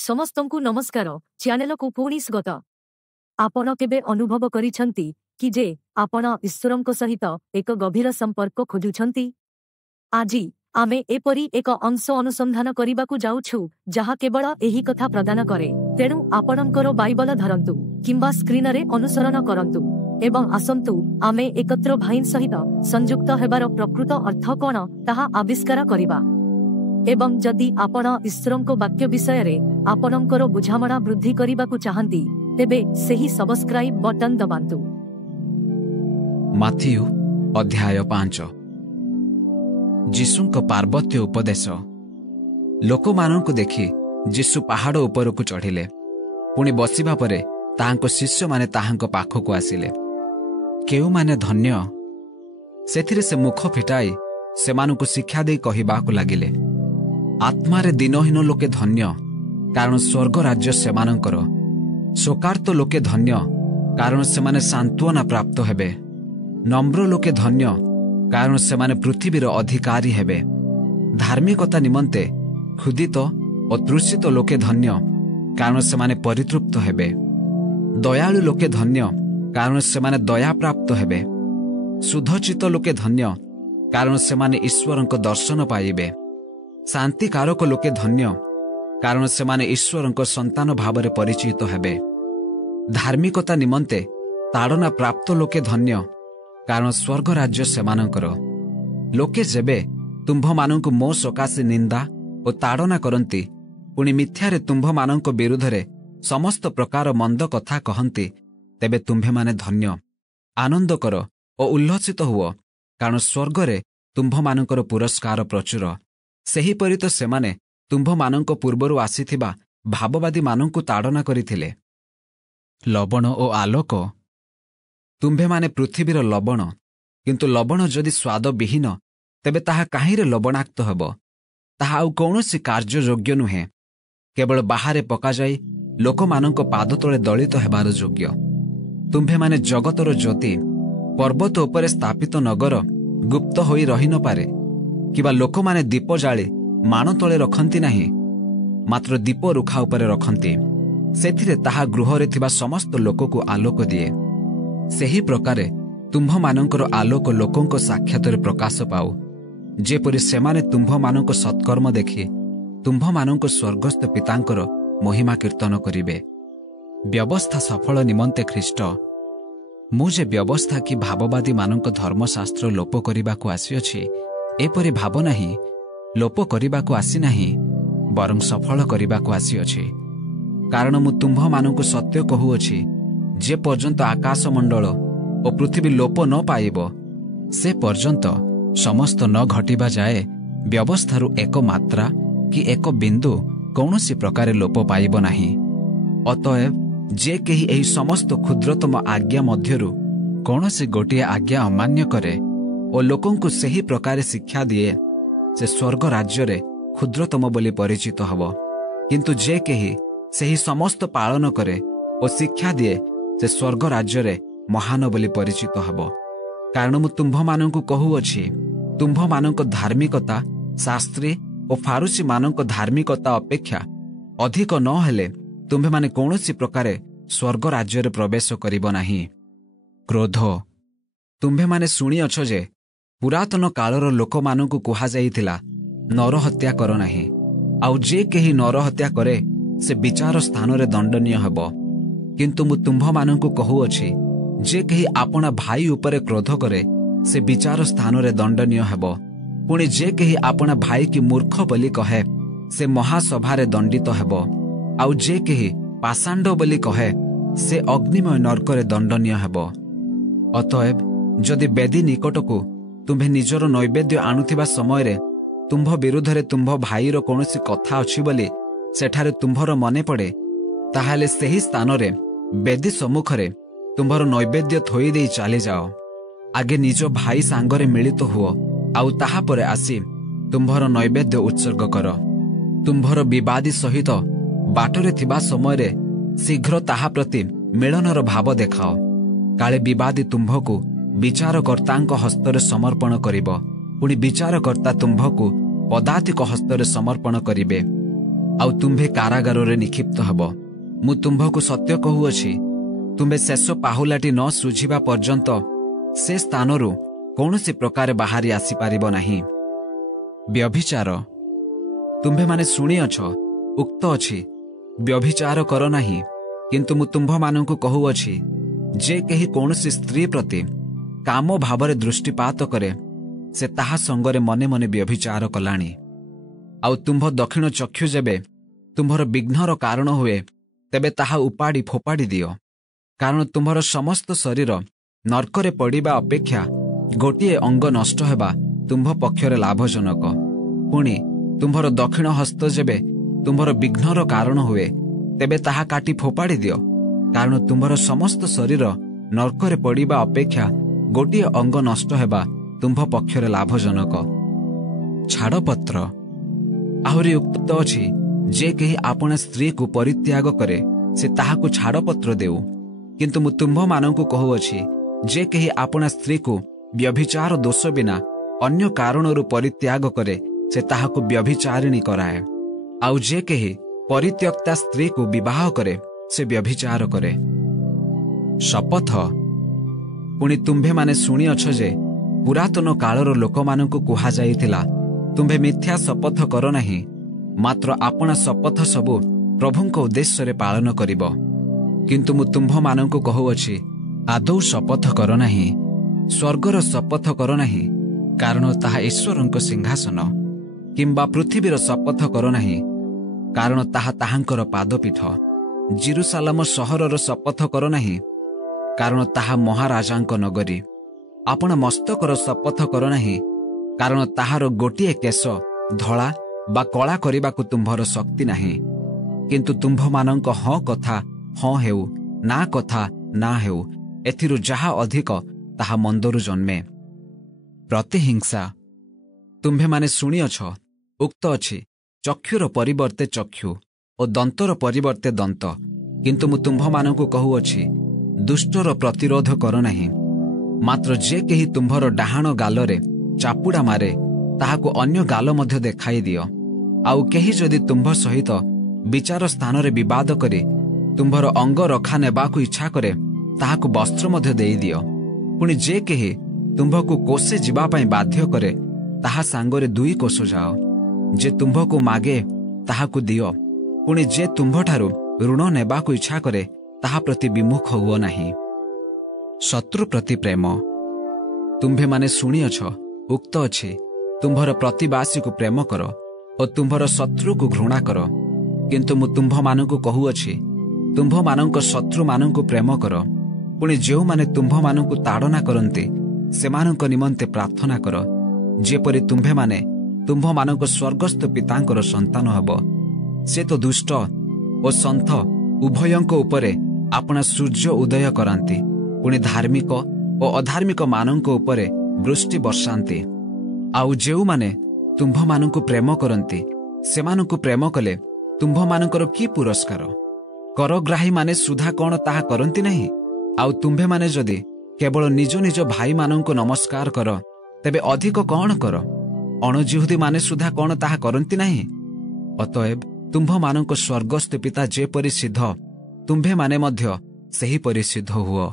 समस्तंकु नमस्कार चैनल को पुणी स्वागत। आपण केबे अनुभव करिसंती कि जे आपण ईश्वरंक सहित एक गभीर संपर्क खोजुछंती। आजी आमे एपरी एक अंश अनुसंधान करिबाकु जाउछु जहा केवल एही कथा प्रदान करे। तेणु आपणकर बाइबल धरंतु किंबा स्क्रीन रे अनुसरण करंतु एवं आसंतु आमे एकत्र भाईन सहित संयुक्त हेबार प्रकृत अर्थ कोन ताहा आविष्कार करिबा। एवं जदि आपण ईश्वरंक वाक्य विषय रे आपणकर बुझामणा वृद्धि करिबाकु चाहंती तेबे सेही सब्सक्राइब बटन दबांतु। माथियु अध्याय 5। जीशुंक पार्वत्य उपदेश। लोकमानंकु देखि जीशु पहाड़ उपरकु चढ़िले। पुणी बसिबा परे ताहांको शिष्य माने ताहांको पाखकु आसिले। केउ माने धन्य सेथिरे से मुख फिटाई सेमानंकु शिक्षा देई कहिबाकु लागिले, आत्मारे दिनहीन लोके धन्य कारण स्वर्ग राज्य सेमानंकर। शोकार्त लोके धन्य कारण सेमाने सांत्वना प्राप्त हेबे। नम्र लोके धन्य कारण सेमाने पृथ्वीर अधिकारी हेबे। धार्मिकता निमंते क्षुदित और तृषित लोके धन्य कारण सेमाने परितृप्त हेबे। दयालु लोके धन्य कारण सेमाने दया प्राप्त हेबे। शुद्धचित्त लोके धन्य कारण सेमाने ईश्वरंक दर्शन पाइबे। शांतिकारक लोके धन्य कारण सेमाने ईश्वरंक संतान भावरे परिचित हेबे। धार्मिकता निमंते ताड़ना प्राप्त लोके धन्य कारण स्वर्ग राज्य सेमानंकर। लोके जेबे तुम्भ मानंकु मो सकाशे निंदा और ताड़ना करंती पुणी मिथ्यारे तुम्भ मानंक विरुद्धरे समस्त प्रकार मंद कथा कहंती तेबे तुम्भे माने धन्य। आनंद कर और उल्लसित हुओ कारण स्वर्गरे तुम्भ मानंकर पुरस्कार प्रचुर। सेहीपरि तो सेमाने तुम्भ मानंक पूर्वरु आसीथिबा भाववादी मानंकु ताड़ना करिथिले। लवण और आलोक। तुम्भे माने पृथ्वीर लवण, किंतु लवण जदि स्वाद विहीन तेबे ताहा काहीरे लवणाक्त हेबो। ताहा आउ कौनसी कार्य योग्य नुहे, केवल बाहारे पका जाई लोकमानंक पाद तले दलित हेबार योग्य। तुम्भे माने जगतर ज्योति। पर्वत उपरे स्थापित नगर गुप्त होई रही न पारे, किबा लोकमाने दीप जाली माण तले रखंती नाही, मात्र दीप रुखा उपरे रखंती, सेथिरे ताहा गृहरे थिबा समस्त लोकको आलोक दिए। सेही प्रकारे तुम्भ मानंकर आलोक लोकंक साक्षातरे प्रकाश पाऊ, जेपरि सेमाने तुम्भ मानंक सत्कर्म देखि तुम्भ मानंक स्वर्गस्थ पितांकर महिमा कीर्तन करिवे। व्यवस्था सफल निमंते ख्रीष्ट। मुझे व्यवस्था कि भाववादी मानंक धर्मशास्त्र लोप करिबाकु आसीअछि एपरि भाव नाही, लोप करिबाकु आसी नाही बरं सफल करिबाकु आसीअछि। कारण मु तुम्भ मानंकु सत्य कहुअछि, जे पर्यंत आकाश मंडल और पृथ्वी लोप न पाइब से पर्यंत समस्त न घटिबा जाए व्यवस्थारु एक मात्रा कि एक बिंदु कौनसी प्रकारे लोप पाइब नाही। अतएव जे केही एही समस्त क्षुद्रतम आज्ञा मध्यरु कौनसी गोटिए आज्ञा अमान्य करे और लोकंकु सेही प्रकारे शिक्षा दिए से स्वर्ग राज्य क्षुद्रतम बोली परिचित हब। किंतु जे केही सेही समस्त पालन करे और शिक्षा दिए से स्वर्ग राज्य महान बोली परिचित हब। कारण मु तुम्भ मानंकु कहुअछि, तुम्भ मानंक धार्मिकता शास्त्री और फारूसी मानंक धार्मिकता अपेक्षा अधिक न हेले तुम्भे माने कौनसी प्रकारे स्वर्ग राज्य प्रवेश करिब नाही। क्रोध। तुम्भे माने शुणिअछ जे पुरातन कालर लोकमानंकु कुहा जाइथिला नर हत्या कर नाही, आउ जे केही नर हत्या करे से विचार स्थान रे दंडनीय हेबो। किंतु मु तुम्भ मानंकु कहुअछि, जे केही आपना भाई उपरे क्रोध करे से विचार स्थान रे दंडनीय हेबो। पुणी जे केही आपना भाई की मूर्ख बोली कहे से महासभारे दंडित हेबो। आउ जे केही पाषांड बोली कहे से अग्निमय नरकरे दंडनीय हेबो। अतएव जदि बेदी निकटकू तुम्भे निजर नैवेद्य आणुथिबा समय रे तुम्भ विरुद्धरे तुम्भ भाईर कौनसी कथा अछि बोली सेठारे तुम्भर मने पड़े, ताहाले सेही स्थान रे बेदी सम्मुखरे तुम्भर नैवेद्य थोई देई चली जाओ। आगे निज भाई सांगरे मिलित हुओ, आउ ताहा परे आसी तुम्भर नैवेद्य उत्सर्ग कर। तुम्भर विवादी सहित बाटरे थिबा समय रे शीघ्र ताहा प्रति मिलनर भाव देखाओ। काले विवादी तुम्भकु विचारकर्तांक हस्तरे समर्पण करिब, पुणी विचारकर्ता तुम्भकु पदातिक हस्तरे समर्पण करिबे। आउ तुम्भे कारागार निक्षिप्त हब। मु तुम्भकु सत्य कहूअछि, तुम्भे शेष पाहुलाटी न सुझिबा पर्यंत से स्थानरू कौनसी प्रकार बाहरी आसी पारिब नाही। व्यभिचार तुम्भे माने शुणिअछ, उक्त अछि व्यभिचार कर नाही। किंतु मु तुम्भ मानंकु कहूअछि, जे केही कौनसी स्त्री प्रति काम भावरे दृष्टिपात करे से ताहा संगरे मने मने व्यभिचार कलाणी। आउ तुम्भ दक्षिण चक्षु जेबे तुम्भर विघ्नर कारण हुए तेबे ताहा उपाड़ी फोपाड़ी दियो, कारण तुम्भर समस्त शरीर नर्करे पड़िबा अपेक्षा गोटिए अंग नष्ट हेबा तुम्भ पक्षरे लाभजनक। पुणी तुम्भर दक्षिण हस्त जेबे तुम्भर विघ्नर कारण हुए तेबे ताहा काटी फोपाड़ी दियो, कारण तुम्भर समस्त शरीर नर्करे पड़िबा अपेक्षा गोटिए अंग नष्ट हेबा तुम्भ पक्षरे लाभजनक। छाड़पत्र आहुरी उक्त अछि, जे केही आपण स्त्री को परित्याग करे से ताहाकु छाड़पत्र देउ। किंतु मु तुम्भ मानंकु कहूअछि, जे केही आपण स्त्री को व्यभिचार दोष बिना अन्य कारणरू परित्याग करे से ताहाकु व्यभिचारिणी कराए। आउ जे केही परित्यक्ता स्त्री को विवाह करे से व्यभिचार करे। शपथ पुणी तुम्भे माने शुणिअछ जे पुरातन कालर लोकमानंकु कुहा जाइथिला, तुम्भे मिथ्या शपथ कर नाही, मात्र आपणा शपथ सबु प्रभुंक उद्देश्य पालन करिब। किंतु मु तुम्भ मानंकु कहूअछि, आदौ शपथ कर नाही, स्वर्गर शपथ कर नाही, कारण ताहा ईश्वरंक सिंहासन, किंबा पृथ्वीर शपथ कर नाही, कारण ताहा ताहांकर पादपीठ, जेरुसालेम सहरर शपथ कर नाही, कारण ताहा महाराजांक नगरी, आपण मस्तकर शपथ कर नाही, कारण ताहार गोटिए केश धला बा कला करिबाकु तुम्भर शक्ति नाही। किंतु तुम्भ मानंक हाँ कथा हाँ हेउ, ना कथा ना हेउ, एथिरु जाहा अधिक ताहा मंदरु जन्मे। प्रतिहिंसा तुम्भे माने शुणिअछ, उक्त अछि चक्षुर परिवर्ते चक्षु और दंतर परिवर्ते दंत। किंतु मु तुम्भ मानंकु कहूअछि, दुष्टर प्रतिरोध कर नाही, मात्र जे केही तुम्भर डाहाण गालरे चापुड़ा मारे ताहाकु अन्य गाल मध्य देखाई दियो। आउ केही जदि तुम्भ सहित विचार स्थान रे विवाद करे तुम्भर अंग रखा नेबाकु इच्छा करे ताहाकु वस्त्र मध्य देई दियो। पुणी जे केही तुम्भकु कोसे जिबा पई बाध्य करे ताहा सांगरे 2 कोस जाओ। जे तुम्भकु मागे ताहाकु दियो, पुणी जे तुम्भठारु ऋण नेबाकु इच्छा करे ताहा प्रति विमुख हुओ नाही। शत्रु प्रति प्रेम तुम्भे माने शुणिअछ, उक्त अछि तुम्भर प्रतिवासी को प्रेम कर और तुम्भर शत्रु को घृणा कर। किंतु मु तुम्भ मानंकु कहूअछि, तुम्भ मानंक शत्रु मानंकु प्रेम कर, पुणी जेउ माने तुम्भ मानंकु ताड़ना करन्ते सेमानंक निमंते प्रार्थना कर, जेपरि तुम्भे माने तुम्भ मानंक स्वर्गस्थ पितांकर संतान हब। से तो दुष्ट और संथ उभयंक उपरे आपणा सूर्य उदय करांती, पुणी धार्मिक और अधार्मिक मानंक उपरे वृष्टि वर्षांती। आउ जेउ माने तुम्भ मानंकु प्रेम करन्ती सेमानंकु प्रेम कले तुम्भ मानंकर की पुरस्कार? करग्राही माने सुधा कौन ताहा करन्ती नहीं? आउ तुम्भे माने जदि केवल निज निज भाई मानंकु नमस्कार कर तेबे अधिक कौन कर? अणजिहुदी माने सुधा कौन ताहा करन्ती नहीं? अतएव तुम्भ मानंक स्वर्गस्थ पिता जेपरि सिद्ध तुम्भे माने मध्य सेही परि सिद्ध हुओ।